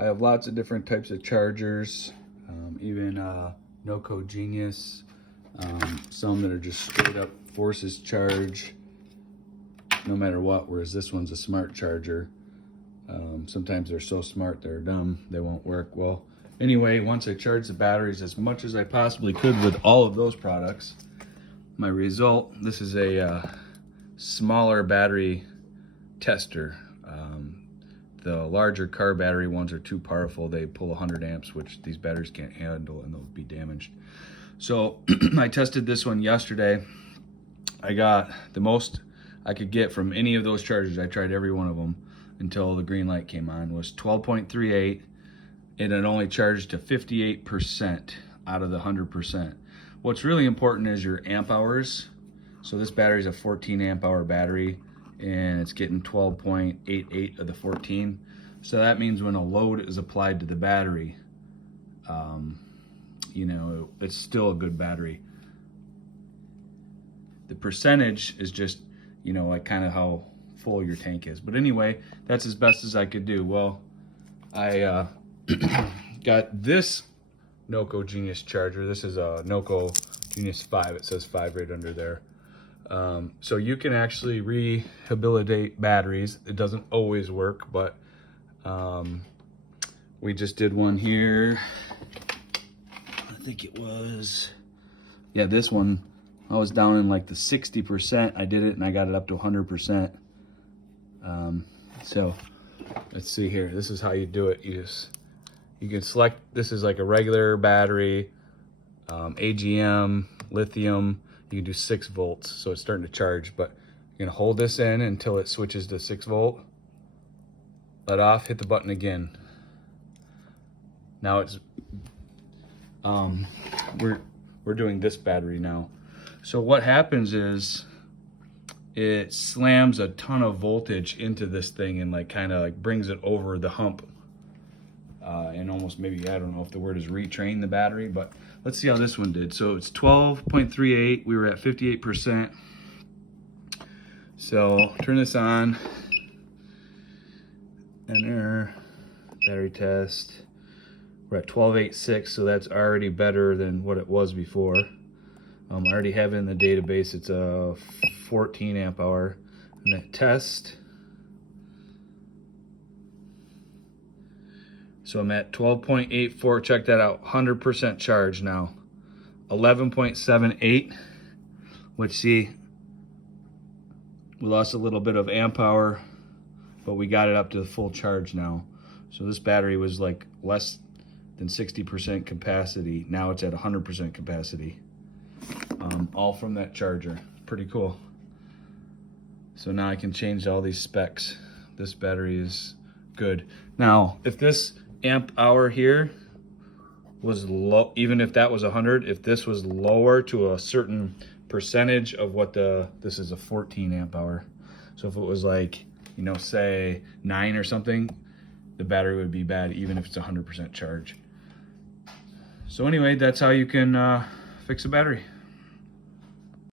I have lots of different types of chargers, even Noco Genius, some that are just straight up forces charge no matter what, whereas this one's a smart charger. Sometimes they're so smart they're dumb, they won't work. Well, anyway, once I charged the batteries as much as I possibly could with all of those products, my result, this is a smaller battery tester. The larger car battery ones are too powerful. They pull 100 amps, which these batteries can't handle, and they'll be damaged. So I tested this one yesterday. I got the most I could get from any of those chargers. I tried every one of them until the green light came on. Was 12.38, and it only charged to 58% out of the 100%. What's really important is your amp hours. So this battery is a 14 amp hour battery, and it's getting 12.88 of the 14. So that means when a load is applied to the battery, you know, it's still a good battery. The percentage is just, you know, like kind of how full your tank is. But anyway, that's as best as I could do. Well, I got this Noco Genius charger. This is a Noco Genius 5. It says 5 right under there. So you can actually rehabilitate batteries. It doesn't always work, but we just did one here. I think it was, yeah, this one, I was down in like the 60%. I did it and I got it up to 100%. So let's see here. This is how you do it. You can select, this is like a regular battery, AGM, lithium. You can do 6 volts, so it's starting to charge, but you're gonna hold this in until it switches to 6 volt. Let off, hit the button again. Now it's, we're doing this battery now. So what happens is it slams a ton of voltage into this thing and like kind of like brings it over the hump. And almost maybe, I don't know if the word is retrain the battery, but let's see how this one did. So it's 12.38, we were at 58%. So turn this on, enter, battery test. We're at 12.86, so that's already better than what it was before. I already have it in the database, it's a 14 amp hour. And that test, so I'm at 12.84, check that out, 100% charge now. 11.78, which see, we lost a little bit of amp hour, but we got it up to the full charge now. So this battery was like less than 60% capacity. Now it's at 100% capacity. All from that charger, pretty cool. So now I can change all these specs. This battery is good. Now, if this amp hour here was low, even if that was 100, if this was lower to a certain percentage of what this is a 14 amp hour. So if it was like, you know, say 9 or something, the battery would be bad even if it's 100% charge. So anyway, that's how you can fix a battery.